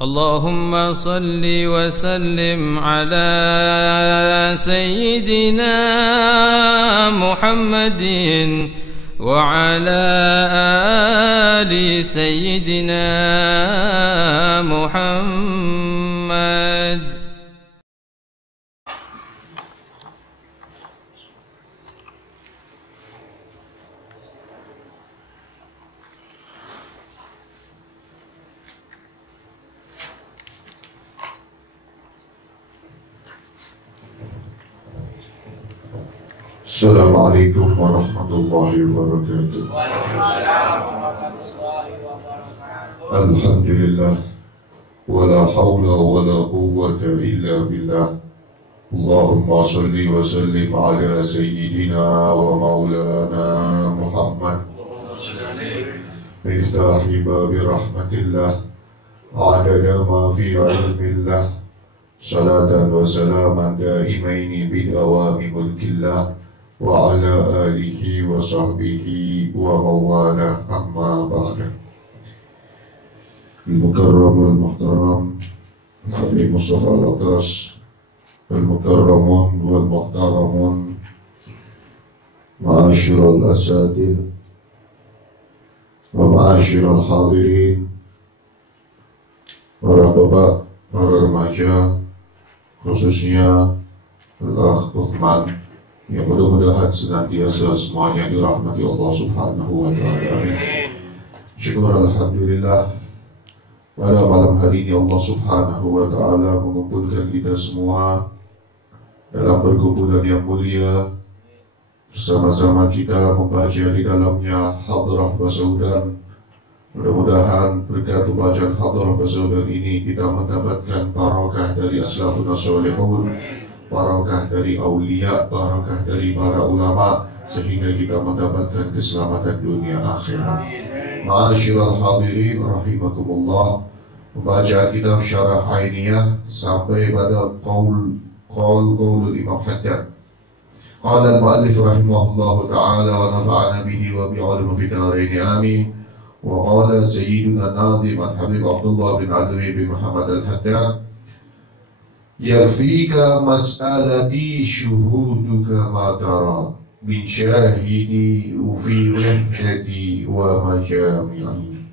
اللهم صل وسلم على سيدنا محمد وعلى آل سيدنا محمد. Assalamualaikum warahmatullahi wabarakatuh. Alhamdulillah, wala hawla wala quwwata illa billah. Allahumma salli wa sallim ala sayyidina wa maulana Muhammad miftahi babi rahmatillah adada ma fi ilmillah salatan wa salaman daimaini bidawami mulkillah wa ala alihi wa sahbihi wa mawala amma ba'da. Al-Mukarram wal-Muhtaram Habib Mustafa al-Atas, Al-Mukarramun wal-Muhtaramun, Ma'asyiral Asadir wa ma'asyiral hadirin, para bapak, para remaja, khususnya Al-Akh Uthman, yang mudah-mudahan senantiasa semuanya dirahmati Allah Subhanahu wa Ta'ala. Syukur alhamdulillah, pada malam hari ini Allah Subhanahu wa Ta'ala mengumpulkan kita semua dalam perkumpulan yang mulia, bersama-sama kita membaca di dalamnya hadrah basaudan. Mudah-mudahan berkat bacaan hadrah basaudan ini kita mendapatkan barakah dari aslafun as-solihun, barakah dari aulia, barakah dari para ulama, sehingga kita mendapatkan keselamatan dunia akhirat. Ma'asyiral hadirin rahimakumullah, membaca kitab Syarah Ainiyah sampai pada qaul Imam Haddad. Qala al-muallif rahimahullahu ta'ala wa nafa'ana bihi wa bi'ilmihi fid dharain amin. Wa qala sayyiduna an-nadhim al-habib Abdullah bin Alwi bin Muhammad al-Haddad, yakfika mas'alati syuhuduka ma tara min syahidi fi wahdati wa majami'i.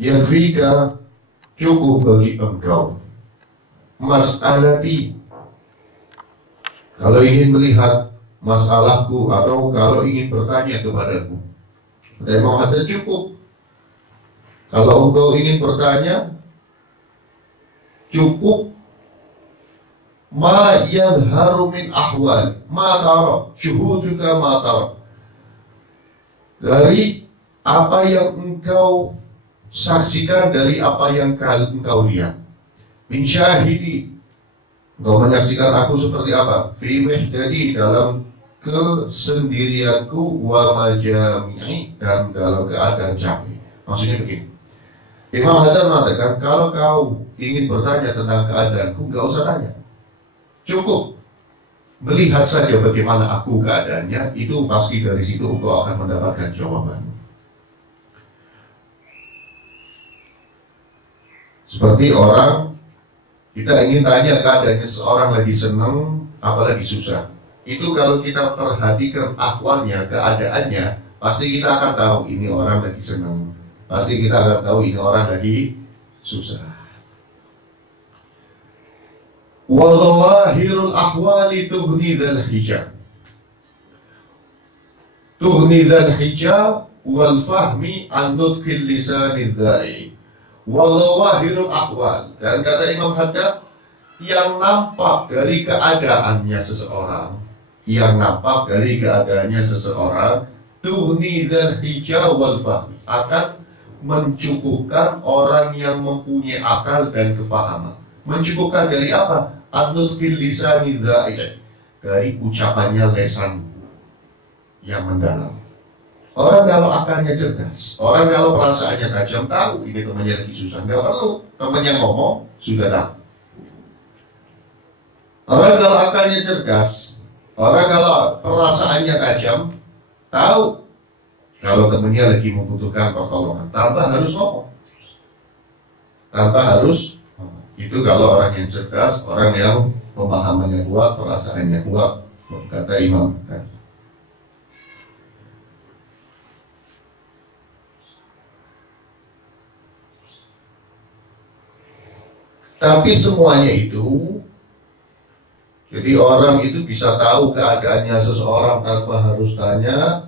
Yakfika, cukup bagi engkau, mas'alati, kalau ingin melihat masalahku atau kalau ingin bertanya kepadaku. Kata Imam Haddad, cukup. Kalau engkau ingin bertanya, cukup ma yadharu min ahwal ma tara syuhuduka ma tara, dari apa yang engkau saksikan, dari apa yang engkau lihat. Min syahidi, engkau menyaksikan aku seperti apa, fi wahdati, dalam kesendirianku, wa majami'i, dan dalam keadaan jami. Maksudnya begini, Imam Haddad mengatakan, kalau kau ingin bertanya tentang keadaanku, enggak usah tanya, cukup melihat saja bagaimana aku keadaannya, itu pasti dari situ engkau akan mendapatkan jawaban. Seperti orang, kita ingin tanya keadaannya seorang lagi senang apa lagi susah, itu kalau kita perhatikan ahwalnya, keadaannya, pasti kita akan tahu ini orang lagi senang, pasti kita akan tahu ini orang lagi susah. Wa zawahirul ahwali tughni dzal hijab, tughni dzal hijab wal fahmi an nutqil lisani dzai. Wa zawahirul ahwal, dan kata Imam Haddad, yang nampak dari keadaannya seseorang, yang nampak dari keadaannya seseorang, tughni dzal hijab wal fahmi, akan mencukupkan orang yang mempunyai akal dan kefahaman. Mencukupkan dari apa? An-nutqil lisani dzai, dari ucapannya lesan yang mendalam. Orang kalau akalnya cerdas, orang kalau perasaannya tajam, tahu ini temannya lagi susah, nggak perlu temannya ngomong, sudah tahu. Orang kalau akalnya cerdas, orang kalau perasaannya tajam, tahu kalau temannya lagi membutuhkan pertolongan, tanpa harus ngomong. tanpa harus. Itu kalau orang yang cerdas, orang yang pemahamannya kuat, perasaannya kuat, kata Imam. Tapi semuanya itu, jadi orang itu bisa tahu keadaannya seseorang tanpa harus tanya,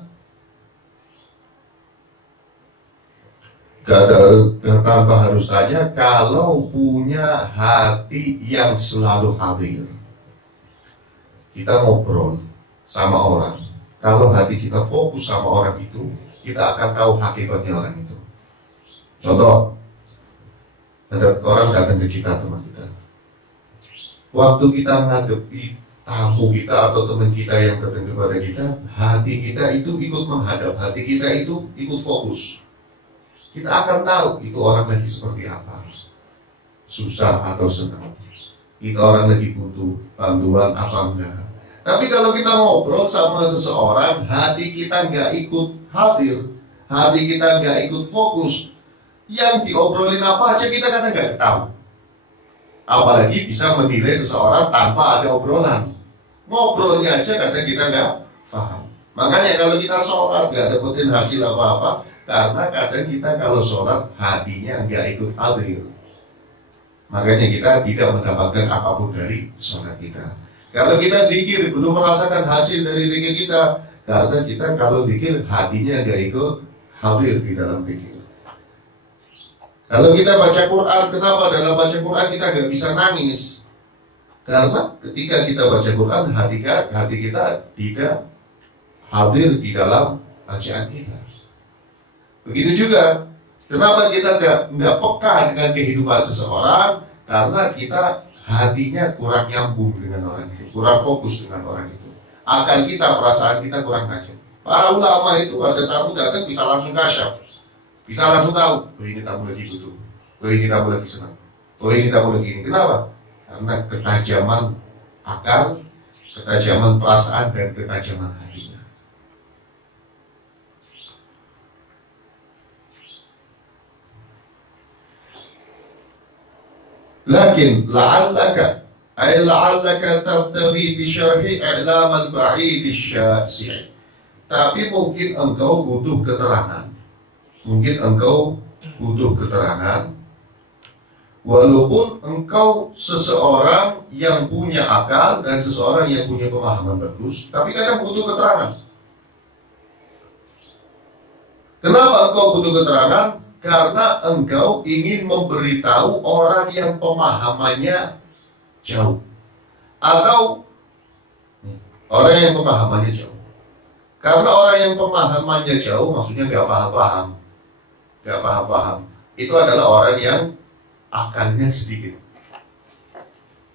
tanpa harus tanya, kalau punya hati yang selalu hadir. Kita ngobrol sama orang, kalau hati kita fokus sama orang itu, kita akan tahu hakikatnya orang itu. Contoh, ada orang datang ke kita, teman kita. Waktu kita menghadapi tamu kita atau teman kita yang datang kepada kita, hati kita itu ikut menghadap, hati kita itu ikut fokus. Kita akan tahu itu orang lagi seperti apa, susah atau senang, itu orang lagi butuh bantuan apa enggak. Tapi kalau kita ngobrol sama seseorang, hati kita nggak ikut hadir, hati kita nggak ikut fokus, yang diobrolin apa aja kita kadang nggak tahu. Apalagi bisa menilai seseorang tanpa ada obrolan. Ngobrolnya aja kadang kita nggak paham. Makanya kalau kita sholat nggak dapetin hasil apa-apa, karena kadang kita kalau sholat hatinya nggak ikut hadir. Makanya kita tidak mendapatkan apapun dari sholat kita. Kalau kita zikir belum merasakan hasil dari zikir kita, karena kita kalau zikir hatinya nggak ikut hadir di dalam zikir. Kalau kita baca Quran, kenapa dalam baca Quran kita nggak bisa nangis? Karena ketika kita baca Quran, hati kita tidak hadir di dalam bacaan kita. Begitu juga, kenapa kita nggak peka dengan kehidupan seseorang? Karena kita hatinya kurang nyambung dengan orang itu, kurang fokus dengan orang itu. Akan kita, perasaan kita kurang tajam. Para ulama itu ada tamu datang bisa langsung kasyaf. Bisa langsung tahu, oh ini tamu lagi butuh, oh ini tamu lagi senang, oh ini tamu lagi ini. Kenapa? Karena ketajaman akal, ketajaman perasaan, dan ketajaman hatinya. Lakin la'allaka tabtaghi bi syarhi i'lam al-ba'id asy-syasi'. Tapi mungkin engkau butuh keterangan. Mungkin engkau butuh keterangan, walaupun engkau seseorang yang punya akal dan seseorang yang punya pemahaman bagus, tapi kadang butuh keterangan. Kenapa engkau butuh keterangan? Karena engkau ingin memberitahu orang yang pemahamannya jauh, atau orang yang pemahamannya jauh. Karena orang yang pemahamannya jauh, maksudnya gak paham-paham, itu adalah orang yang akalnya sedikit.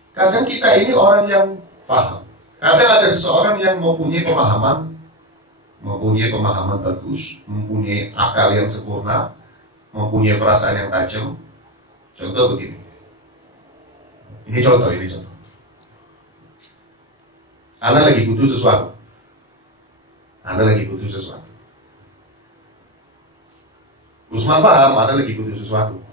Kadang kita ini orang yang paham. Kadang ada seseorang yang mempunyai pemahaman bagus, mempunyai akal yang sempurna, mempunyai perasaan yang tajam. Contoh begini. Ini contoh. Anda lagi butuh sesuatu. Usman paham, Anda lagi butuh sesuatu.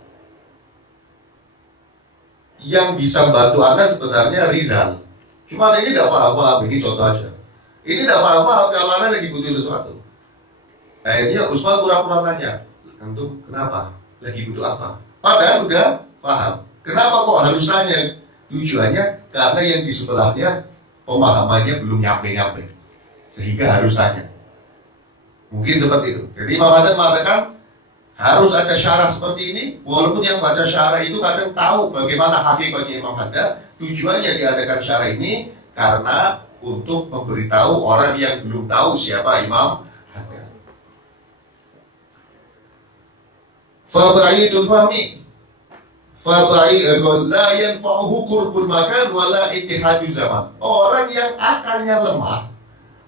Yang bisa bantu Anda sebenarnya Rizal. Cuma ini tidak paham-paham, ini contoh aja. Ini tidak paham-paham kalau Anda lagi butuh sesuatu. Akhirnya Usman pura-pura nanya, antum kenapa? Lagi butuh apa? Padahal udah paham. Kenapa kok harus nanya? Tujuannya karena yang di sebelahnya pemahamannya belum nyampe-nyampe, sehingga harus tanya. Mungkin seperti itu. Jadi Imam Haddad mengatakan harus ada syarah seperti ini, walaupun yang baca syarah itu kadang tahu bagaimana hakikatnya Imam Haddad. Tujuannya diadakan syarah ini karena untuk memberitahu orang yang belum tahu siapa Imam Haddad. Faba'idul fahmi la yanfa'uhu qurbul makan wala ittihadu zaman. Orang yang akalnya lemah,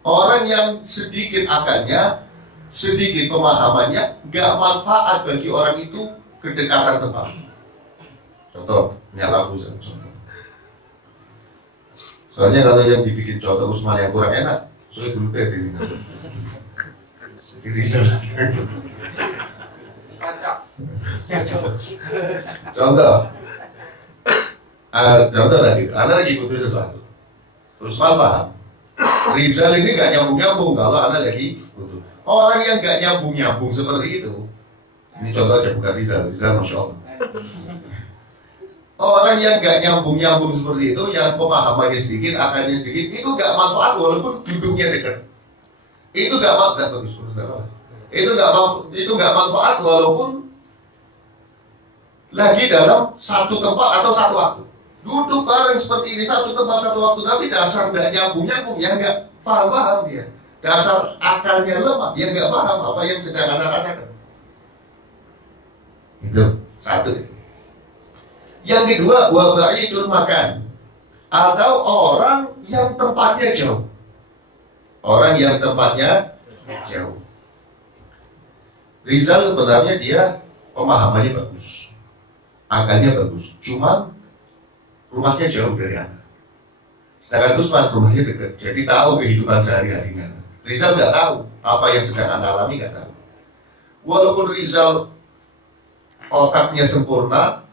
orang yang sedikit akalnya, sedikit pemahamannya, gak manfaat bagi orang itu kedekatan tempat. Contoh, nyala fuzan. Soalnya kalau yang dibikin contoh Usman yang kurang enak, soalnya belum ini. Jadi riset. Contoh, contoh tadi, Anda lagi butuh sesuatu. Usman paham, Rizal ini gak nyambung-nyambung kalau Anda lagi butuh. Orang yang gak nyambung-nyambung seperti itu, ini contoh aja bukan Rizal, Masya Allah. Orang yang gak nyambung-nyambung seperti itu, yang pemahamannya sedikit, akalnya sedikit, itu gak manfaat walaupun duduknya dekat. Itu gak manfaat, itu gak manfaat walaupun lagi dalam satu tempat atau satu waktu. Duduk bareng seperti ini satu tempat satu waktu, tapi dasar gak nyambung-nyambung, ya gak paham dia. Dasar akalnya lemah, dia gak paham apa yang sedang Anda rasakan. Itu satu. Yang kedua, wabaidul makan, atau orang yang tempatnya jauh. Orang yang tempatnya jauh. Rizal sebenarnya dia pemahamannya bagus, akalnya bagus, cuman rumahnya jauh dari Anda. Sedangkan Usman rumahnya dekat, jadi tahu kehidupan sehari-harinya. Rizal nggak tahu apa yang sedang Anda alami, nggak tahu. Walaupun Rizal otaknya sempurna,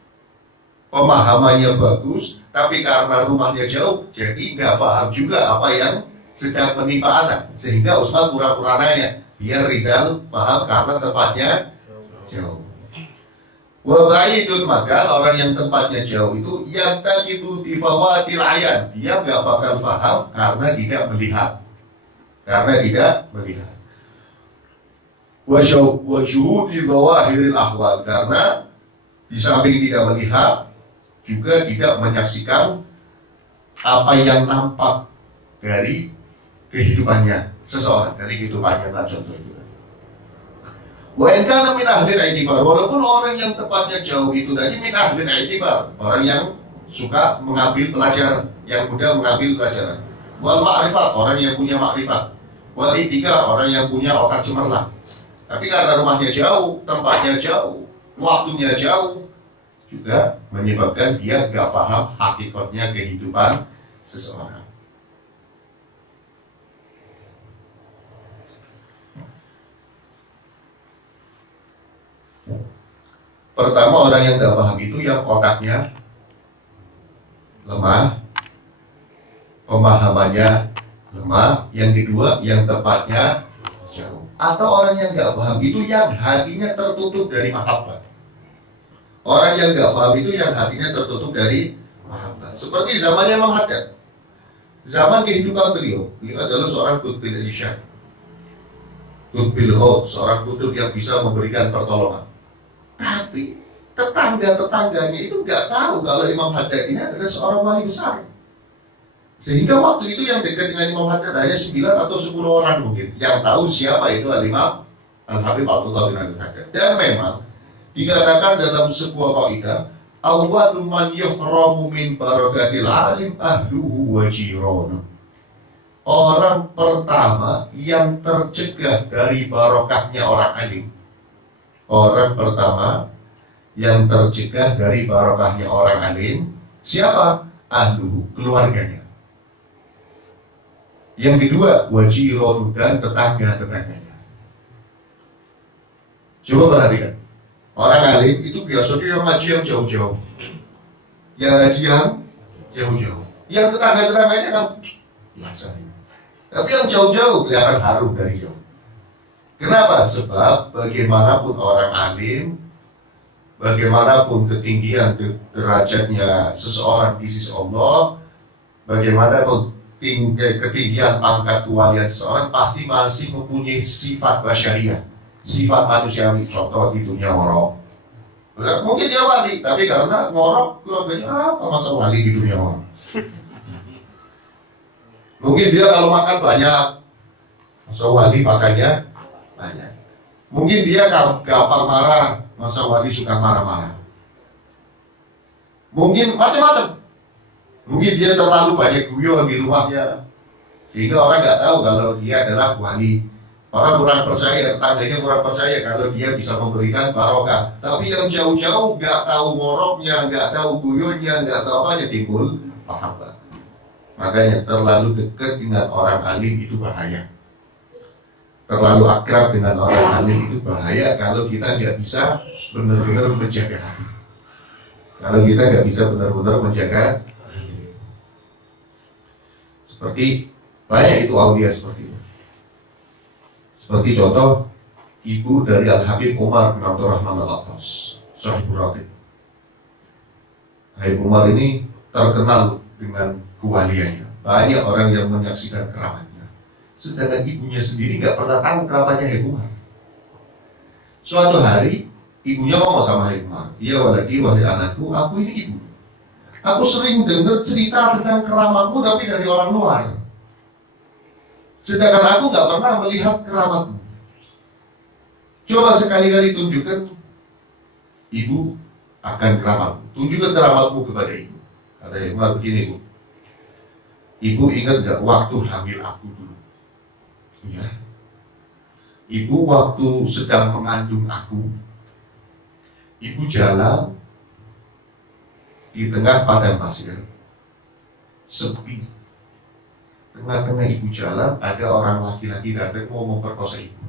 pemahamannya bagus, tapi karena rumahnya jauh, jadi nggak paham juga apa yang sedang menimpa anak. Sehingga Usman pura-pura nanya, biar Rizal paham karena tempatnya jauh. Wabaidun, maka orang yang tempatnya jauh itu yang tadi itu difawatil ayan, dia nggak bakal paham karena tidak melihat. Wajuhudi zawahiril ahwal, karena di samping tidak melihat, juga tidak menyaksikan apa yang nampak dari kehidupannya seseorang, dari kehidupannya. Nah, contoh itu. Wa in kana min ahli al-i'tibar, walaupun orang yang tempatnya jauh itu tadi min ahli al-i'tibar, orang yang suka mengambil pelajaran, yang mudah mengambil pelajaran. Wal ma'rifat, orang yang punya ma'rifat. Wal itikar, orang yang punya otak cemerlang. Tapi karena rumahnya jauh, tempatnya jauh, waktunya jauh, juga menyebabkan dia gak paham hakikatnya kehidupan seseorang. Pertama, orang yang gak paham itu yang otaknya lemah, pemahamannya lemah. Yang kedua, yang tempatnya jauh. Atau orang yang gak paham itu yang hatinya tertutup dari mahabbah. Orang yang gak paham itu yang hatinya tertutup dari mahabbah. Seperti zamannya Imam Haddad, zaman kehidupan beliau adalah seorang qutbil irsyad, qutbil ghaus, seorang kutub yang bisa memberikan pertolongan. Tapi tetangga-tetangganya itu gak tahu kalau Imam Haddad ini adalah seorang wali besar. Sehingga waktu itu yang dekat dengan Imam Haddad hanya 9 atau 10 orang mungkin yang tahu siapa itu Al-Imam Al-Habib Abdullah bin Abdul Haddad. Dan memang dikatakan dalam sebuah kaidah, awwalu man yuhramu min barakatil alim ahluhu wa jiranu. Orang pertama yang tercegah dari barokahnya orang alim, orang pertama yang tercegah dari barokahnya orang alim, siapa? Ahluhu, keluarganya. Yang kedua, wajironu, dan tetangga-tetangganya. Coba perhatikan, orang alim itu biasanya yang ngaji yang jauh-jauh, yang ngaji yang jauh-jauh, yang tetangga-tetangganya kan biasa. Tapi yang jauh-jauh kelihatan harum dari jauh. Kenapa? Sebab bagaimanapun orang alim, bagaimanapun ketinggian derajatnya seseorang di sisi Allah, bagaimanapun ketinggian pangkat kewalian seseorang, pasti masih mempunyai sifat basyariah, sifat manusiawi. Contoh di dunia ngorok, mungkin dia wali, tapi karena ngorok keluarganya apa masa wali di dunia ngorok. Mungkin dia kalau makan banyak, masa wali makannya banyak. Mungkin dia gampang marah, masa wali suka marah-marah. Mungkin macam-macam. Mungkin dia terlalu banyak guyon di rumahnya, sehingga orang nggak tahu kalau dia adalah wali. Orang kurang percaya, tetangganya kurang percaya kalau dia bisa memberikan barokah. Tapi yang jauh-jauh nggak tahu ngoroknya, nggak tahu guyonnya, nggak tahu apanya, timbul mahabbah. Makanya terlalu dekat dengan orang alim itu bahaya. Terlalu akrab dengan orang alim itu bahaya kalau kita nggak bisa benar-benar menjaga hati. Kalau kita nggak bisa benar-benar menjaga hati, seperti banyak itu aulia seperti itu. Seperti contoh ibu dari Al-Habib Umar bin Abdurrahman Al-Attas, Sahibul Ratib. Habib Umar ini terkenal dengan kewaliannya. Banyak orang yang menyaksikan keramatnya. Sedangkan ibunya sendiri nggak pernah tahu keramatnya Habib Umar. Suatu hari ibunya ngomong sama Habib Umar, "Ya waladi, wahai anakku, aku ini ibu. Aku sering dengar cerita tentang keramatmu tapi dari orang luar. Sedangkan aku nggak pernah melihat keramatmu. Coba sekali-kali tunjukkan ibu akan keramatmu. Tunjukkan keramatmu kepada ibu." Kata Habib Umar begini, "Bu, ibu ingat gak waktu hamil aku dulu?" "Iya." "Ibu waktu sedang mengandung aku, ibu jalan di tengah padang pasir, sepi. Tengah-tengah ibu jalan ada orang laki-laki datang mau memperkosa ibu."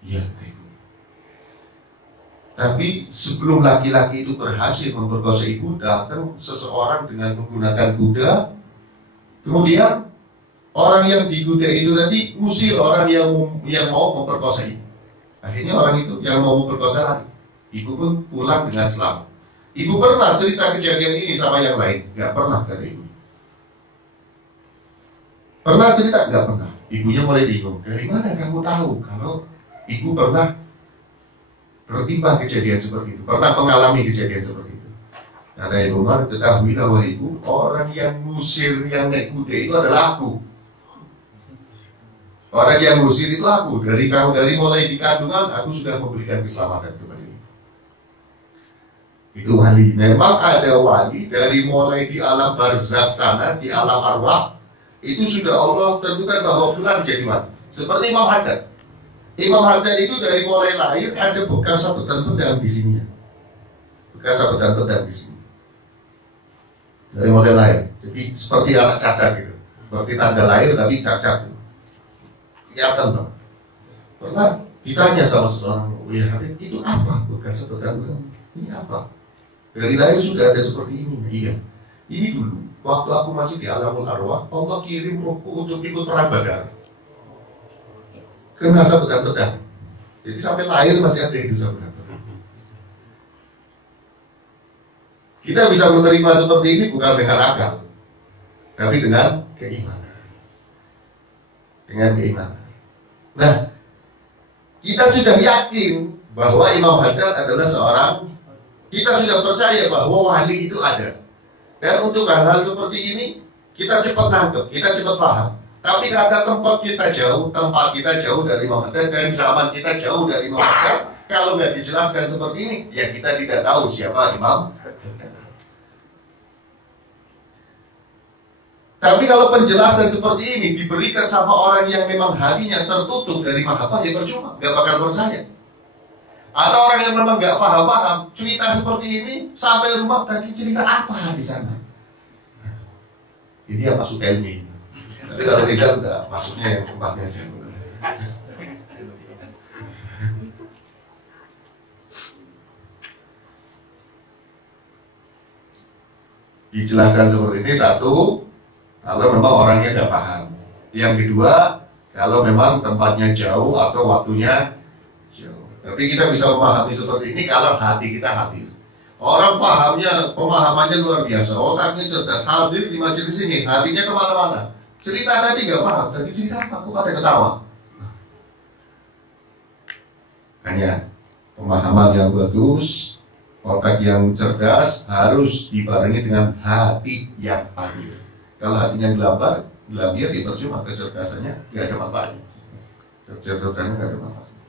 "Iya, ibu. Tapi sebelum laki-laki itu berhasil memperkosa ibu, datang seseorang dengan menggunakan kuda. Kemudian orang yang di kuda itu tadi ngusir orang yang mau memperkosa ibu. Akhirnya orang itu yang mau memperkosa lari. Ibu pun pulang dengan selamat." "Ibu pernah cerita kejadian ini sama yang lain?" "Gak pernah," kata ibu. "Pernah cerita?" "Gak pernah." Ibunya mulai bingung. "Dari mana kamu tahu kalau ibu pernah tertimpa kejadian seperti itu, pernah mengalami kejadian seperti itu?" Kata Ibu Umar, "Ketahuilah wahai ibu, orang yang ngusir yang naik kuda itu adalah aku. Orang yang ngusir itu aku. Dari mulai di kandungan, aku sudah memberikan keselamatan kepada ibu." Itu wali. Memang ada wali dari mulai di alam barzakh sana, di alam arwah, itu sudah Allah tentukan bahwa fulan jadi wali. Seperti Imam Haddad. Imam Haddad itu dari mulai lahir ada bekas sabetan pedang di sini. Bekas sabetan pedang di sini. Dari mulai lahir. Jadi seperti anak cacat gitu. Seperti tanda lahir tapi cacat. Kelihatan banget. Pernah ditanya sama seseorang, "Ya Habib, itu apa bekas sabetan pedang? Ini apa?" "Dari lahir sudah ada seperti ini." "Iya. Ini dulu waktu aku masih di alamul arwah, Allah kirim rohku untuk ikut perang Badar. Kena sabetan-pedang. Jadi sampai lahir masih ada itu sabetan-pedang." Kita bisa menerima seperti ini bukan dengan akal, tapi dengan keimanan. Dengan keimanan. Nah, kita sudah yakin bahwa Imam Haddad adalah seorang, kita sudah percaya bahwa wali itu ada. Dan untuk hal-hal seperti ini, kita cepat nangkep, kita cepat paham. Tapi karena tempat kita jauh dari Imam Haddad, dan zaman kita jauh dari Imam Haddad, kalau nggak dijelaskan seperti ini, ya kita tidak tahu siapa Imam Haddad. Tapi kalau penjelasan seperti ini diberikan sama orang yang memang hatinya tertutup dari mahabbah, ya percuma, nggak bakal percaya. Atau orang yang memang nggak paham-paham, cerita seperti ini sampai rumah tadi cerita apa di sana? Ini yang masuk ilmi. Tapi kalau Rizal enggak, maksudnya yang tempatnya jauh. Dijelaskan seperti ini, satu, kalau memang orangnya nggak paham. Yang kedua, kalau memang tempatnya jauh atau waktunya jauh. Tapi kita bisa memahami seperti ini kalau hati kita hadir. Orang pemahamannya luar biasa, otaknya cerdas, hadir di majelis ini, hatinya kemana-mana. Cerita tadi nggak paham, tadi cerita apa? Aku pada ketawa. Hanya pemahaman yang bagus, otak yang cerdas harus dibarengi dengan hati yang hadir. Kalau hatinya gelambir, dia percuma, kecerdasannya nggak ada manfaatnya. Kecerdasannya nggak ada manfaatnya.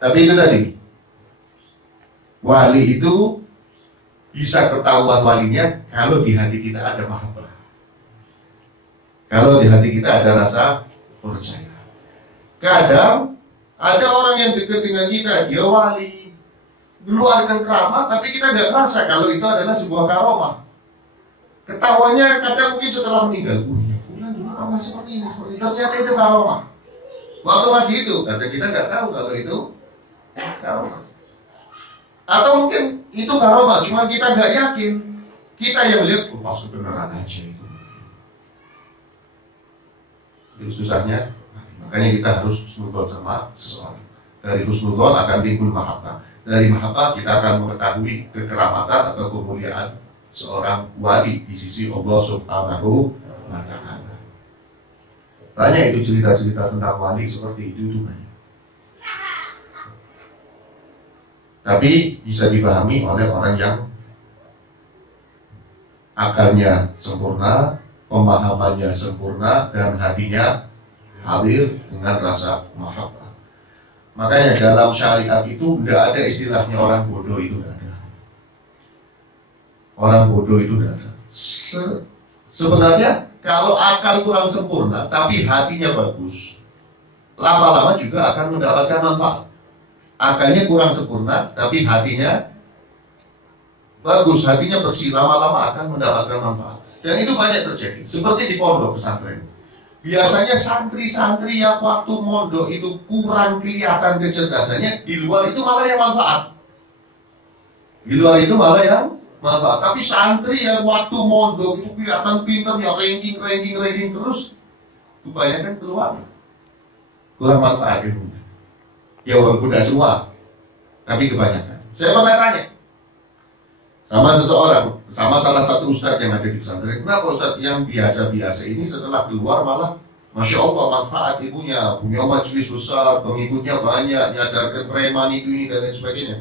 Tapi itu tadi, wali itu bisa ketahuan walinya kalau di hati kita ada mahabbah. Kalau di hati kita ada rasa percaya. Kadang ada orang yang dekat dengan kita, dia wali, mengeluarkan keramat, tapi kita nggak merasa kalau itu adalah sebuah karomah. Ketahuannya kadang mungkin setelah meninggal. Ya, Fulan dulu pernah seperti ini. Ternyata itu karomah. Waktu masih hidup, kata kita nggak tahu kalau itu karomah. Atau mungkin itu karomah, cuma kita nggak yakin. Kita yang lihat, oh maksud beneran aja itu. Itu susahnya. Makanya kita harus husnudzon sama seseorang. Dari husnudzon akan timbul mahabbah. Dari mahabbah kita akan mengetahui kekeramatan atau kemuliaan seorang wali di sisi Allah Subhanahu wa Ta'ala. Banyak itu cerita-cerita tentang wali seperti itu banyak. Tapi bisa difahami oleh orang yang akalnya sempurna, pemahamannya sempurna, dan hatinya hadir dengan rasa mahabbah. Makanya dalam syariat itu tidak ada istilahnya orang bodoh, itu tidak ada. Orang bodoh itu tidak ada. Sebenarnya kalau akal kurang sempurna tapi hatinya bagus, lama-lama juga akan mendapatkan manfaat. Akalnya kurang sempurna tapi hatinya bagus, hatinya bersih, lama-lama akan mendapatkan manfaat. Dan itu banyak terjadi. Seperti di pondok pesantren. Biasanya santri-santri yang waktu mondok itu kurang kelihatan kecerdasannya, di luar itu malah yang manfaat. Di luar itu malah yang manfaat. Tapi santri yang waktu mondok itu kelihatan pintarnya, ranking terus, kebanyakan keluar kurang manfaat itu. Ya walaupun tidak semua, tapi kebanyakan. Saya pernah tanya sama seseorang, sama salah satu ustadz yang ada di pesantren, kenapa ustadz yang biasa-biasa ini setelah keluar malah Masya Allah manfaat ibunya, punya majelis besar, pengikutnya banyak, nyadarkan preman itu ini dan lain sebagainya.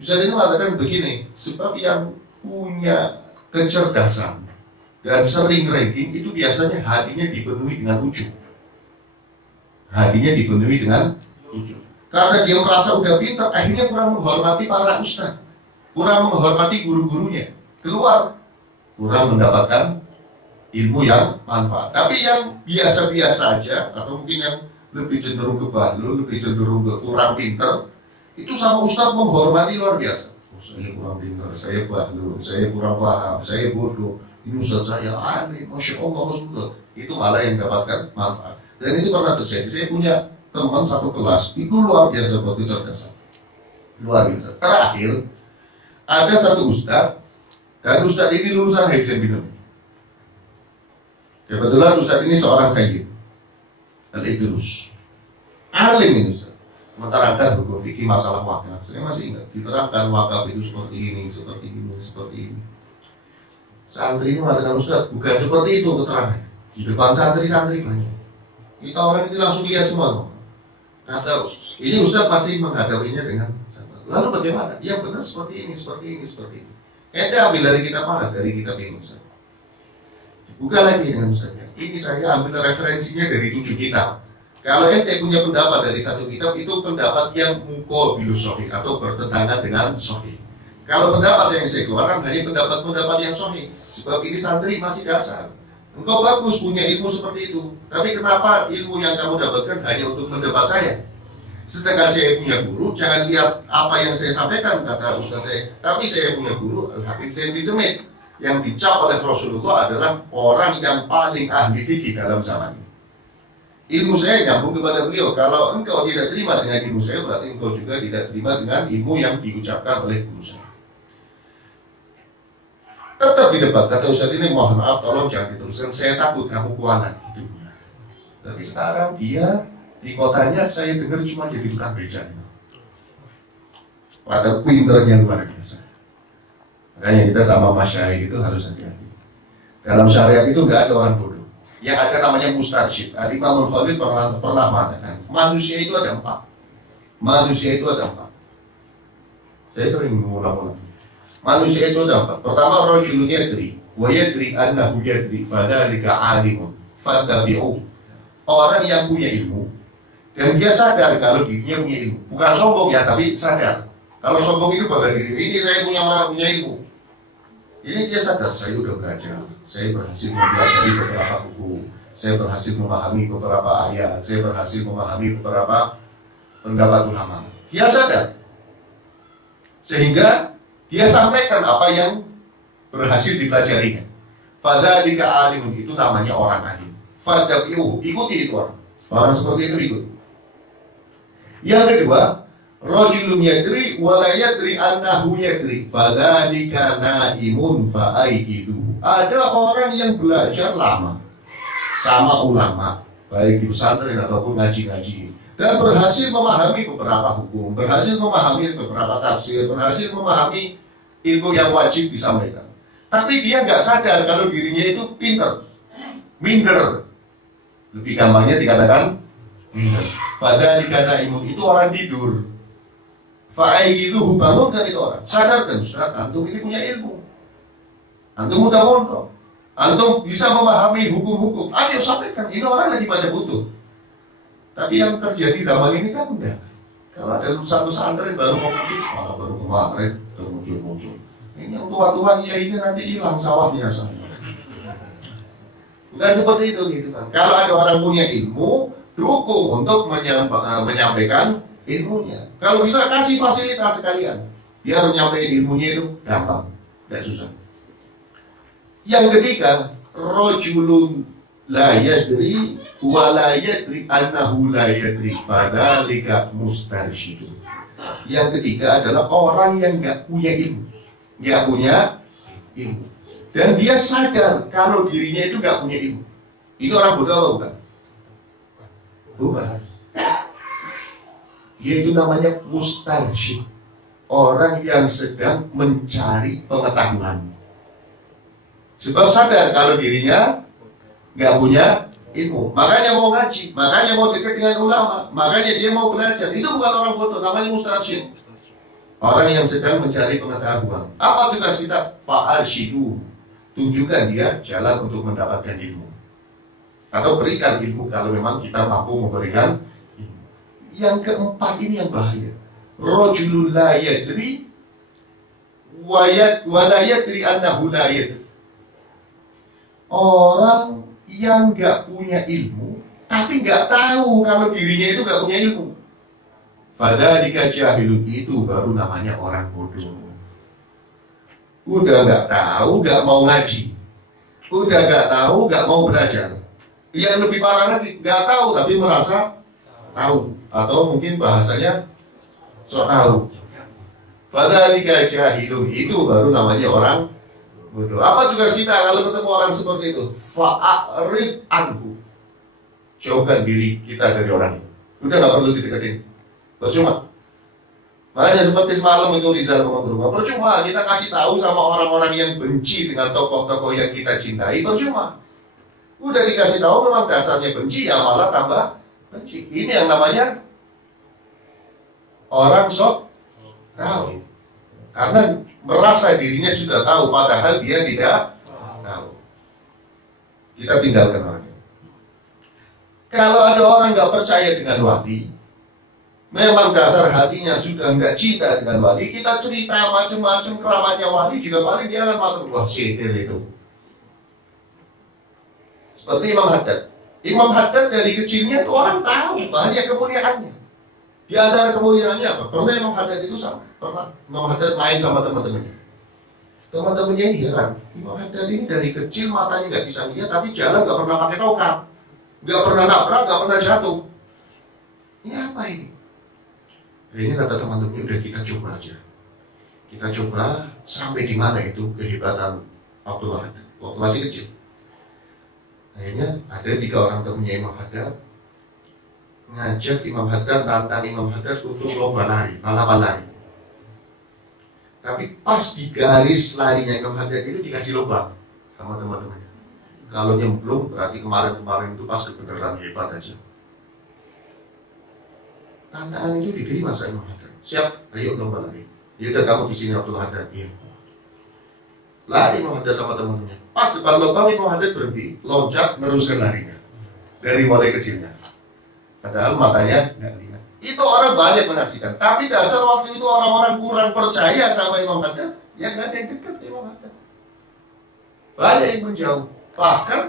Ustadz ini mengatakan begini, sebab yang punya kecerdasan dan sering ranking itu biasanya hatinya dipenuhi dengan ujub. Hatinya dipenuhi dengan ujub. Karena dia merasa udah pintar, akhirnya kurang menghormati para ustadz, kurang menghormati guru-gurunya, keluar kurang mendapatkan ilmu yang manfaat. Tapi yang biasa-biasa saja, atau mungkin yang lebih cenderung ke bahlul, lebih cenderung ke kurang pintar, itu sama ustadz menghormati luar biasa. Oh, saya kurang pintar, saya bahlul, saya kurang paham, saya bodoh, ini ustadz saya alim, Masya Allah, Rasulullah. Itu malah yang mendapatkan manfaat. Dan itu pernah terjadi. Saya punya teman satu kelas, itu luar biasa buat kecerdasan, luar biasa. Terakhir ada satu ustadz, dan ustadz ini lulusan Hifzan Bintang. Kebetulan ustadz ini seorang sayyid Al-Idrus, alim ini ustadz, menerangkan hukum fikih masalah wakaf. Saya masih ingat, diterangkan wakaf itu seperti ini, seperti ini, seperti ini. Santri ini mengatakan ustadz, bukan seperti itu keterangan. Di depan santri-santri banyak. Kita orang ini langsung lihat semua. Kata, ini ustadz masih menghadapinya dengan sabar. Lalu bagaimana? Ya benar seperti ini, seperti ini, seperti ini. Ente ambil dari kitab mana? Dari kitab ini ustadz. Buka lagi dengan ustaznya. Ini saya ambil referensinya dari 7 kitab. Kalau ente punya pendapat dari satu kitab, itu pendapat yang muqabilus sahih atau bertentangan dengan sahih. Kalau pendapat yang saya keluarkan hanya pendapat-pendapat yang sahih. Sebab ini santri masih dasar. Engkau bagus punya ilmu seperti itu, tapi kenapa ilmu yang kamu dapatkan hanya untuk mendapat saya? Sedangkan saya punya guru, jangan lihat apa yang saya sampaikan, kata ustaz saya. Tapi saya punya guru, Al-Habib Zain bin Jamil, yang dicap oleh Rasulullah adalah orang yang paling ahli fikih dalam zaman ini. Ilmu saya nyambung kepada beliau. Kalau engkau tidak terima dengan ilmu saya, berarti engkau juga tidak terima dengan ilmu yang diucapkan oleh guru saya. Tetap di debat, kata ustaz ini, mohon maaf, tolong jangan diteruskan, saya takut kamu kualat hidupnya. Tapi sekarang dia di kotanya saya dengar cuma jadi tukang beca. Pada pinternya luar biasa. Makanya kita sama masyarakat itu harus hati-hati. Dalam syariat itu nggak ada orang bodoh. Yang ada namanya mustarsyid. Al-Imam Al-Khalid pernah mengatakan, manusia itu ada 4. Manusia itu ada 4. Saya sering mengulang-ulang. Manusia itu ada 4. Pertama, rajulun yadri, wa yadri annahu yadri, fadzalika alimun, fattabi'u. Orang yang punya ilmu dan dia sadar kalau dirinya punya ilmu. Bukan sombong ya, tapi sadar. Kalau sombong itu bangga diri. Ini saya punya orang punya ilmu. Ini dia sadar, saya udah belajar. Saya berhasil mempelajari beberapa hukum. Saya berhasil memahami beberapa ayat. Saya berhasil memahami beberapa pendapat ulama. Dia sadar. Sehingga dia sampaikan apa yang berhasil dipelajarinya. Fadzalika alimun, itu namanya orang alim. Fattabi'uhu, ikuti itu orang. Orang seperti itu ikut. Yang kedua, rajulun yadri wa la yadri annahu yadri fadzalika naimun fa'aikidu. Ada orang yang belajar lama sama ulama, baik di pesantren ataupun ngaji-ngaji, dan berhasil memahami beberapa hukum, berhasil memahami beberapa tafsir, berhasil memahami ilmu yang wajib disampaikan. Tapi dia nggak sadar kalau dirinya itu pinter, minder. Lebih gampangnya dikatakan minder. Fadzalika naimun, itu orang tidur. Fa'aikidu, bangunkan itu orang. Sadarkan, Ustaz, antum ini punya ilmu. Antum mudah mondok. Antum bisa memahami hukum-hukum. Ayo sampaikan, ini orang lagi pada butuh. Tapi yang terjadi zaman ini kan enggak. Kalau ada lulusan pesantren baru mau muncul, malah baru kemarin baru muncul. Ini yang tua-tua ya ini nanti hilang sawahnya sama. Bukan seperti itu gitu kan. Kalau ada orang punya ilmu, dukung untuk menyampaikan ilmunya. Kalau bisa kasih fasilitas sekalian, biar menyampaikan ilmunya itu gampang, tidak susah. Yang ketiga, rajulun la yadri wa la yadri annahu la yadri fadzalika mustarsyidun. Yang ketiga adalah orang yang nggak punya ilmu, dan dia sadar kalau dirinya itu nggak punya ilmu. Itu orang bodoh apa bukan? Bukan. Dia itu namanya mustarsyid, orang yang sedang mencari pengetahuan. Sebab sadar kalau dirinya nggak punya ilmu, makanya mau ngaji, makanya mau dekat dengan ulama, makanya dia mau belajar. Itu bukan orang bodoh, namanya mustarsyid, orang yang sedang mencari pengetahuan. Apa tugas kita? Fa'arsyidu, tunjukkan dia jalan untuk mendapatkan ilmu, atau berikan ilmu kalau memang kita mampu memberikan ilmu. Yang keempat ini yang bahaya. Rajulun la yadri wa la yadri annahu la yadri. Orang yang nggak punya ilmu, tapi nggak tahu kalau dirinya itu nggak punya ilmu. Fadzalika jahilun, itu baru namanya orang bodoh. Udah nggak tahu, nggak mau ngaji. Udah nggak tahu, nggak mau belajar. Yang lebih parah lagi, nggak tahu tapi merasa tahu, atau mungkin bahasanya sok tahu. Fadzalika jahilun, itu baru namanya orang bodoh. Apa tugas kita kalau ketemu orang seperti itu? Fa'arid anhu, jauhkan diri kita dari orang itu. Udah nggak perlu dideketin, percuma. Makanya seperti semalam itu Rizal rumah, percuma kita kasih tahu sama orang-orang yang benci dengan tokoh-tokoh yang kita cintai, percuma. Udah dikasih tahu memang dasarnya benci, ya malah tambah benci. Ini yang namanya orang sok tahu, karena merasa dirinya sudah tahu, padahal dia tidak tahu. Kita tinggalkan orangnya. Kalau ada orang nggak percaya dengan wali, memang dasar hatinya sudah nggak cinta dengan wali, kita cerita macam-macam keramatnya wali, juga paling dia akan matur, wah setir itu. Seperti Imam Haddad. Imam Haddad dari kecilnya itu orang tahu banyak kemuliaannya. Di antara kemuliaannya apa? Pernah Imam Haddad itu sama. Pernah Imam Haddad main sama teman-temannya. Teman-temannya ini heran. Imam Haddad ini dari kecil matanya nggak bisa lihat, tapi jalan nggak pernah pakai tongkat, nggak pernah nabrak, nggak pernah jatuh. Ini apa ini? Ini kata teman-temannya, udah kita coba aja. Kita coba sampai di mana itu kehebatan Abdullah Haddad waktu masih kecil. Akhirnya ada 3 orang temannya Imam Haddad ngajak Imam Haddad, nantang Imam Haddad untuk lomba lari, balapan lari. Tapi pas di garis larinya Imam Haddad itu dikasih lubang sama teman-temannya. Kalau nyemplung berarti kemarin-kemarin itu pas kebenaran hebat aja. Tantangan itu diterima sama Imam Haddad. Siap, ayo lomba lari. Ya udah, kamu di sini Abdul Haddad. Iya. Lari Imam Haddad sama teman-temannya. Pas depan lubang Imam Haddad berhenti, loncat meneruskan larinya dari mulai kecilnya. Padahal matanya nggak lihat. Itu orang banyak menyaksikan. Tapi dasar waktu itu orang-orang kurang percaya sama Imam Haddad, ya nggak ada yang dekat Imam Haddad. Banyak yang menjauh. Bahkan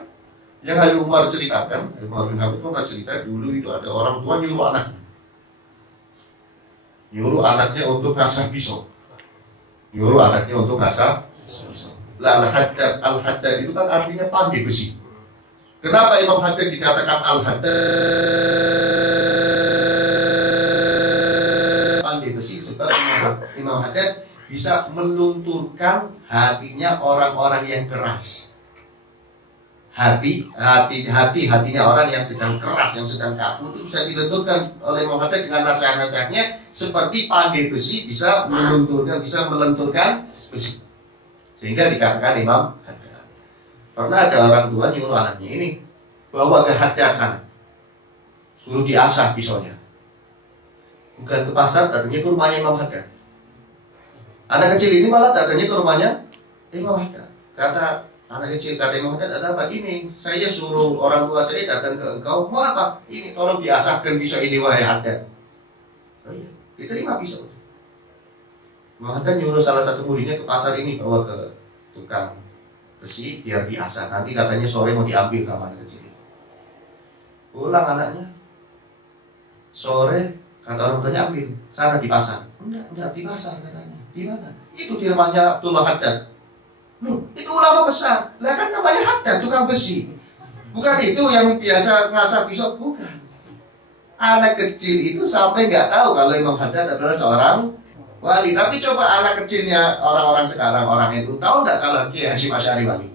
yang Habib Umar ceritakan, Umar bin Habib pernah cerita dulu itu ada orang tua nyuruh anaknya untuk ngasah pisau. Nyuruh anaknya untuk ngasah pisau. Al-Haddad itu kan artinya pandai besi. Kenapa Imam Haddad dikatakan Al-Haddad? Pandai besi, sebab Imam Haddad bisa melunturkan hatinya orang-orang yang keras. Hatinya orang yang sedang keras, yang sedang kaku itu bisa dilunturkan oleh Imam Haddad dengan nasihat-nasihatnya, seperti pandai besi bisa melenturkan besi. Sehingga dikatakan Imam Haddad. Pernah ada orang tua nyuruh anaknya, ini bawa ke Haddad sana, suruh diasah pisaunya. Bukan ke pasar, datangnya ke rumahnya Imam Haddad. Anak kecil ini malah datangnya ke rumahnya Imam Haddad. Kata anak kecil, kata Imam Haddad, ada apa ini? Saya suruh orang tua saya datang ke engkau, mau apa? Ini tolong diasahkan pisau ini wahai Haddad. Oh iya, diterima pisau. Imam Haddad nyuruh salah satu muridnya ke pasar ini, bawa ke tukang besi biar diasah. Nanti katanya sore mau diambil sama anak kecil. Pulang anaknya, sore kata orang tuanya, ambil sana di pasar. Enggak di pasar katanya. Di mana? Itu di rumahnya Abdullah Haddad. Loh, itu ulama besar. Lah kan namanya Haddad, tukang besi. Bukan itu yang biasa ngasah pisau, bukan. Anak kecil itu sampai nggak tahu kalau Imam Haddad adalah seorang wali. Tapi coba anak kecilnya orang-orang sekarang, orang itu tahu nggak kalau Kiai Hasyim Asy'ari wali?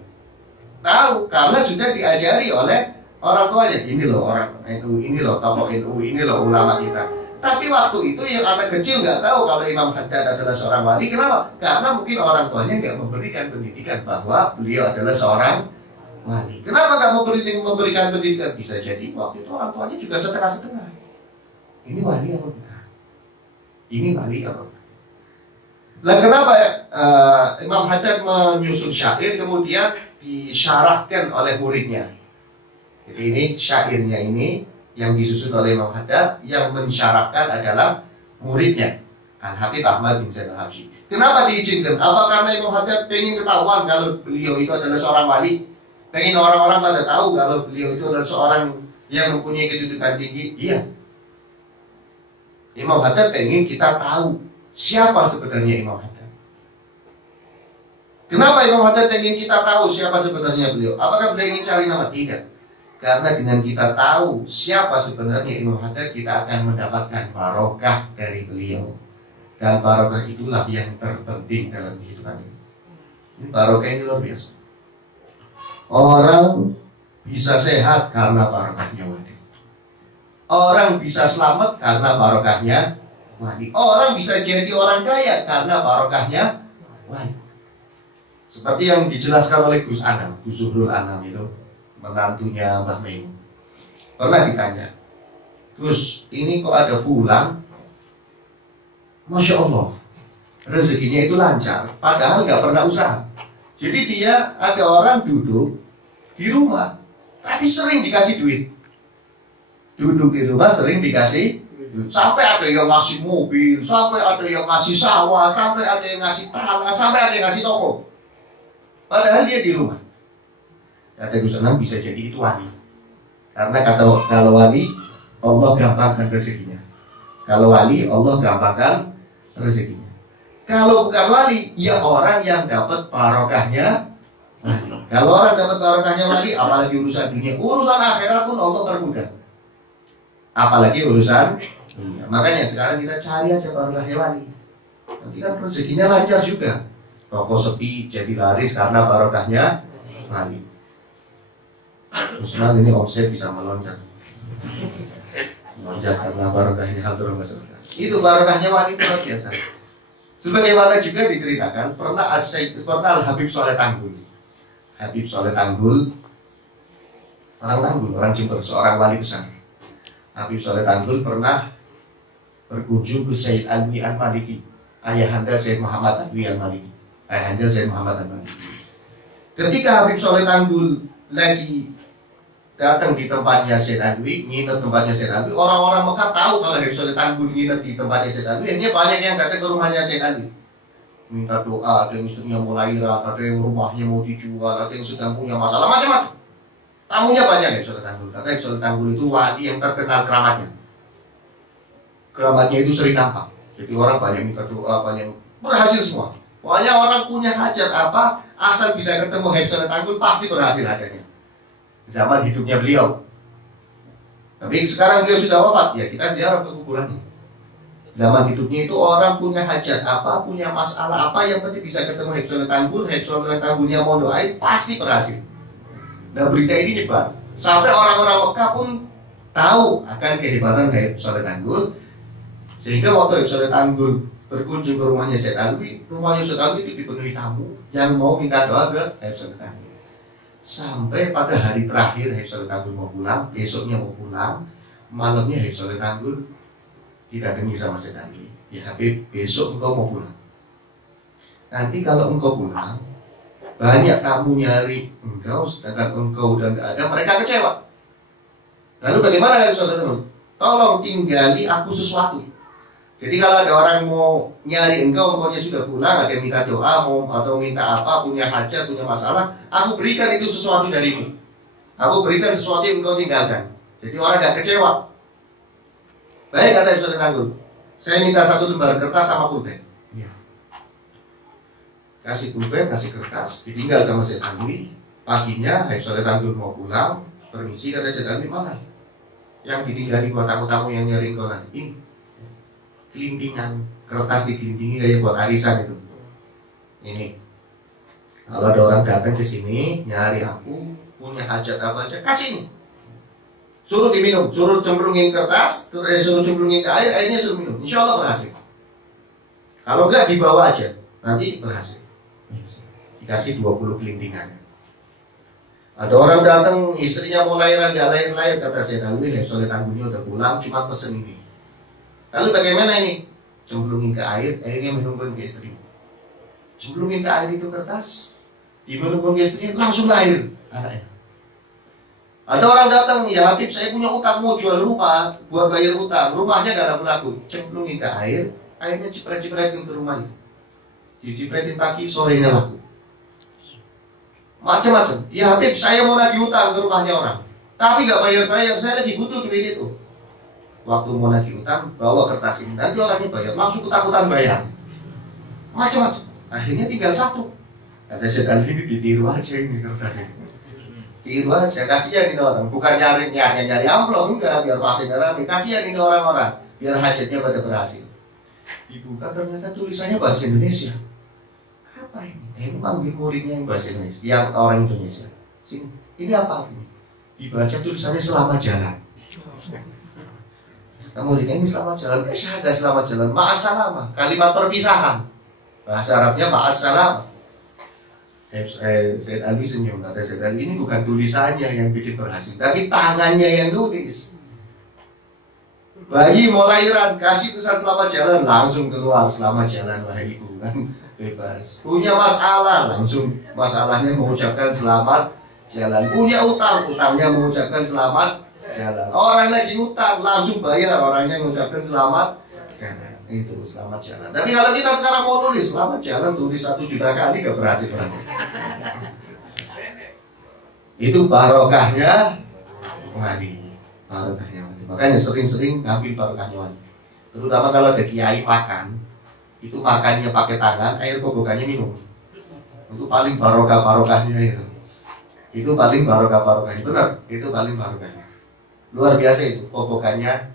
Tahu, karena sudah diajari oleh orang tuanya. Ini loh orang itu, ini loh tokoh NU, ini loh ulama kita. Tapi waktu itu yang anak kecil nggak tahu kalau Imam Haddad adalah seorang wali. Kenapa? Karena mungkin orang tuanya nggak memberikan pendidikan bahwa beliau adalah seorang wali. Kenapa nggak memberikan pendidikan? Bisa jadi waktu itu orang tuanya juga setengah-setengah. Ini wali apa bukan? Ini wali apa bukan? Lah kenapa Imam Haddad menyusun syair kemudian disyarahkan oleh muridnya? Jadi ini syairnya ini yang disusun oleh Imam Haddad, yang mensyarahkan adalah muridnya Al-Habib Ahmad bin Zaid Al-Habsyi. Kenapa diizinkan? Apa karena Imam Haddad pengen ketahuan kalau beliau itu adalah seorang wali? Pengen orang-orang pada tahu kalau beliau itu adalah seorang yang mempunyai kedudukan tinggi? Iya. Imam Haddad pengen kita tahu siapa sebenarnya Imam Haddad. Kenapa Imam Haddad ingin kita tahu siapa sebenarnya beliau? Apakah beliau ingin cari nama? Tidak. Karena dengan kita tahu siapa sebenarnya Imam Haddad, kita akan mendapatkan barokah dari beliau. Dan barokah itulah yang terpenting dalam kehidupan ini. Barokah ini luar biasa. Orang bisa sehat karena barokahnya wali. Orang bisa selamat karena barokahnya wali. Orang bisa jadi orang kaya karena barokahnya wali. Seperti yang dijelaskan oleh Gus Anam, Gus Zuhrul Anam itu, menantunya Mbah Meimun. Pernah ditanya, Gus, ini kok ada fulan, Masya Allah, rezekinya itu lancar, padahal nggak pernah usaha. Jadi dia ada orang duduk di rumah, tapi sering dikasih duit. Duduk di rumah sering dikasih duit. Sampai ada yang ngasih mobil, sampai ada yang ngasih sawah, sampai ada yang ngasih tanah, sampai ada yang ngasih toko. Padahal dia di rumah. Kata Gus Anam, bisa jadi itu wali. Karena kalau wali, Allah gampangkan rezekinya. Kalau wali, Allah gampangkan rezekinya. Kalau bukan wali, ya orang yang dapat barokahnya. Kalau orang dapat barokahnya wali, apalagi urusan dunia, urusan akhirat pun Allah permudah. Apalagi urusan dunia. Makanya sekarang kita cari aja barokahnya wali. Nanti kan rezekinya lancar juga. Toko sepi jadi laris karena barokahnya wali. Terus ini omset bisa melonjak. Melonjak karena barokahnya Hadrah Rasulullah. Itu barokahnya wali itu luar biasa. Sebagaimana juga diceritakan pernah Al-Habib Soleh Tanggul. Habib Soleh Tanggul, orang Tanggul, orang Jember, seorang wali besar. Habib Soleh Tanggul pernah berkunjung ke Sayyid Alwi Al-Maliki, ayahanda Sayyid Muhammad Alwi Al-Maliki. Ayahanda Sayyid Muhammad Al-Maliki. Ketika Habib Soleh Tanggul lagi datang di tempatnya Sayyid Alwi, nginep tempatnya Sayyid Alwi, orang-orang Mekah tahu kalau Habib Soleh Tanggul nginep di tempatnya Sayyid Alwi, akhirnya banyak yang datang ke rumahnya Sayyid Alwi. Minta doa, ada yang istrinya mau lahiran, ada yang rumahnya mau dijual, ada yang sedang punya masalah, macam-macam. Tamunya banyak Habib Soleh Tanggul. Kata Habib Soleh Tanggul itu wali yang terkenal keramatnya. Keramatnya itu sering nampak. Jadi orang banyak minta doa, banyak berhasil semua. Pokoknya orang punya hajat apa, asal bisa ketemu Habib Soleh Tanggul pasti berhasil hajatnya. zaman hidupnya beliau. Tapi sekarang beliau sudah wafat, ya kita ziarah ke kuburannya. Zaman hidupnya itu orang punya hajat apa, punya masalah apa, yang penting bisa ketemu Habib Soleh Tanggul. Habib Soleh Tanggulnya mau doain, pasti berhasil. Nah, berita ini nyebar sampai orang-orang Mekah pun tahu akan kehebatan Habib Soleh Tanggul. Sehingga waktu Habib Soleh Tanggul berkunjung ke rumahnya Syed Alwi, rumahnya Syed Alwi itu dipenuhi tamu yang mau minta doa ke Habib Soleh Tanggul. Sampai pada hari terakhir Habib Soleh Tanggul mau pulang, besoknya mau pulang, malamnya Habib Soleh Tanggul didatangi sama Syed Alwi. Ya Habib, besok engkau mau pulang. Nanti kalau engkau pulang, banyak tamu nyari engkau, sedangkan engkau udah nggak ada, mereka kecewa. Lalu bagaimana Habib Soleh Tanggul? Tolong tinggali aku sesuatu. Jadi kalau ada orang mau nyari engkau sudah pulang, ada yang minta doa mau atau minta apa, punya hajat, punya masalah, aku berikan itu sesuatu darimu. Aku berikan sesuatu yang engkau tinggalkan. Jadi orang gak kecewa. Baik, kata Habib Soleh Tanggul, saya minta 1 lembar kertas sama pulpen. Ya. Kasih pulpen, kasih kertas, ditinggal sama Syed Alwi. Paginya Habib Soleh Tanggul mau pulang, permisi, kata Syed Alwi, mana yang ditinggali buat tamu-tamu yang nyari engkau nanti? Ini kelintingan, kertas dikelindingi kayak buat arisan itu. Ini kalau ada orang datang ke sini nyari aku, punya hajat apa aja, kasih ini. Suruh diminum, suruh cemplungin kertas, suruh cemplungin ke air, airnya suruh minum. Insya Allah berhasil. Kalau enggak dibawa aja, nanti berhasil. Dikasih 20 kelintingan. Ada orang datang, istrinya mau lahiran, nggak lahir-lahir, kata Syed Alwi, Habib Soleh Tanggulnya udah pulang, cuma pesen ini. Lalu bagaimana ini? Cemplungin ke air, airnya minumkan ke istri. Cemplungin ke air itu kertas, diminumkan ke istri, langsung lahir anaknya. Ada orang datang, ya Habib, saya punya utang, mau jual rumah buat bayar utang, rumahnya gak ada laku. Cemplungin ke air, airnya cipret-cipretin ke rumah itu. Dicipretin pagi, sorenya laku. Macam-macam. Ya Habib, saya mau nagih utang ke rumahnya orang, tapi gak bayar-bayar, saya lagi butuh duit itu. Waktu mau nagih utang, bawa kertas ini, nanti orangnya bayar, langsung ketakutan bayar. Macam-macam. Akhirnya tinggal 1. Kata Syed Alwi, ini ditiru aja ini kertas ini. Tiru aja, kasihan ini orang. Bukan nyari amplop, enggak, biar pasien rame. Kasihan ini orang-orang, biar hajatnya pada berhasil. Dibuka ternyata tulisannya bahasa Indonesia. Apa ini? Ini panggil muridnya yang bahasa Indonesia, yang orang Indonesia. Sini, ini apa ini? Dibaca tulisannya selamat jalan. Muridnya ini selamat jalan, syahadat selamat jalan, ma'assalamah, kalimat perpisahan. Bahasa Arabnya ma'assalamah. Syed Alwi senyum, kata Syed Alwi, ini bukan tulisannya yang bikin berhasil, tapi tangannya yang nulis. Bayi mau lahiran, kasih tulisan selamat jalan, langsung keluar selamat jalan wahai ibu, kan bebas. Punya masalah, langsung masalahnya mengucapkan selamat jalan. Punya utang, utangnya mengucapkan selamat jalan. Orang lagi utang, langsung bayar, orangnya mengucapkan selamat jalan. Itu selamat jalan. Tapi kalau kita sekarang mau nulis selamat jalan, tulis 1 juta kali gak berhasil. Itu barokahnya wali. Barokahnya wali. Makanya sering-sering ngambil barokahnya wali. Terutama kalau ada kiai makan, itu makannya pakai tangan, air kobokannya minum. Itu paling barokahnya itu. Itu paling barokahnya. Benar, itu paling barokahnya. Luar biasa itu kobokannya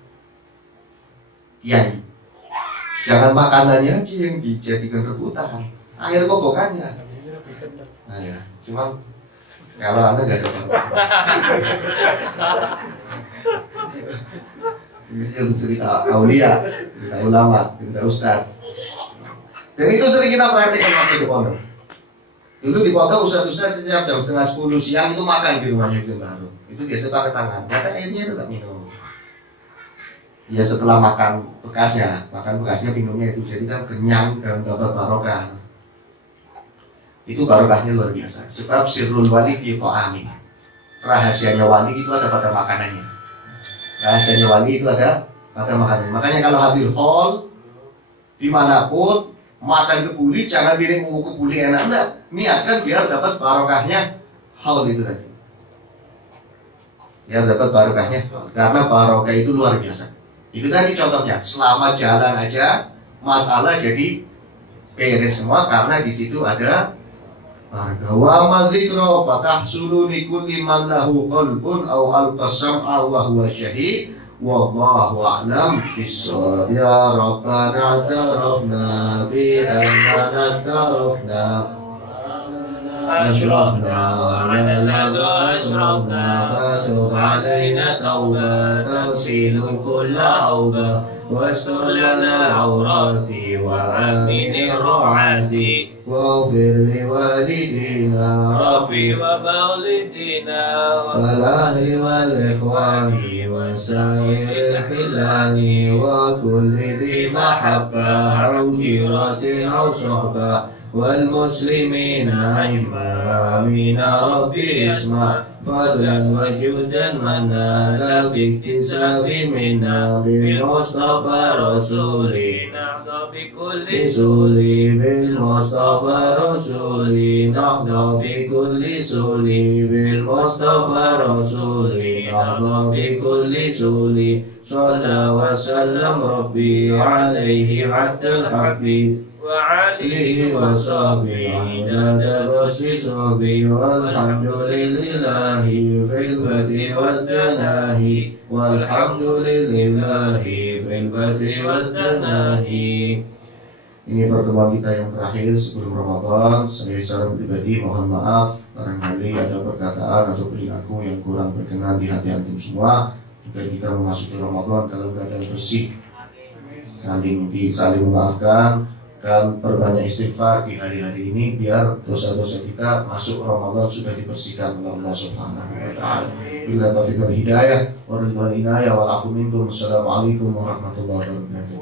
kiai. Jangan makanannya aja yang dijadikan rebutan, air kobokannya. Nah ya, cuma kalau anda nggak ada barokah. Ini cerita aulia, cerita ulama, cerita ustad. Dan itu sering kita perhatikan waktu di pondok. Dulu di pondok ustad-ustad setiap jam 9:30 siang itu makan di rumahnya Ibn Baru. Itu biasa pakai tangan. Kata airnya itu tak minum. Ya setelah makan bekasnya minumnya itu, jadi kan kenyang dan dapat barokah. Itu barokahnya luar biasa. Sebab sirrul wali fi ta'amin. Rahasianya wali itu ada pada makanannya. Rahasianya wali itu ada pada makanannya. Makanya kalau hadir hall dimanapun makan kebuli, jangan piring kebuli enak, enggak. Niatkan biar dapat barokahnya hall itu tadi. Biar dapat barokahnya, karena barokah itu luar biasa. Itu tadi contohnya, selama jalan aja masalah jadi beres semua karena di situ ada Wa ma dzikra fatahsulu li kulli man lahu qalbun aw alqa sam'a wa huwa syahid wallahu a'lam bissawab. Ya Rabbana tarafna bi annana tarafna أشرفنا على الذي أشرفنا فتب علينا توبة تغسل كل أوبة واستر لنا العورات وأمن الرعاة واغفر لوالدينا ربي ومولدينا والأهل والإخوان وسائر الخلان وكل ذي محبة أو جيرة أو صحبة والمسلمين أجمعين ربي اسمع فضلا وجودا منا لا باكتساب منا بالمصطفى رسولي نحظى بكل سولي بالمصطفى رسولي نحظى بكل سولي بالمصطفى رسولي نحظى بكل سولي صلى وسلم ربي عليه عد الحبيب وعليه وصحبه عدد الرسل صحبه والحمد لله في البدء والتناهي والحمد لله في البدء والتناهي. Ini pertemuan kita yang terakhir sebelum Ramadan. Saya secara pribadi mohon maaf barangkali ada perkataan atau perilaku yang kurang berkenan di hati antum semua. Jika kita memasuki Ramadan dalam keadaan bersih, saling memaafkan dan perbanyak istighfar di hari-hari ini biar dosa-dosa kita masuk Ramadan sudah dibersihkan oleh Allah Subhanahu wa taala. Bila taufiq wal hidayah wa ridwan inayah wal afu minkum. Assalamualaikum warahmatullahi wabarakatuh.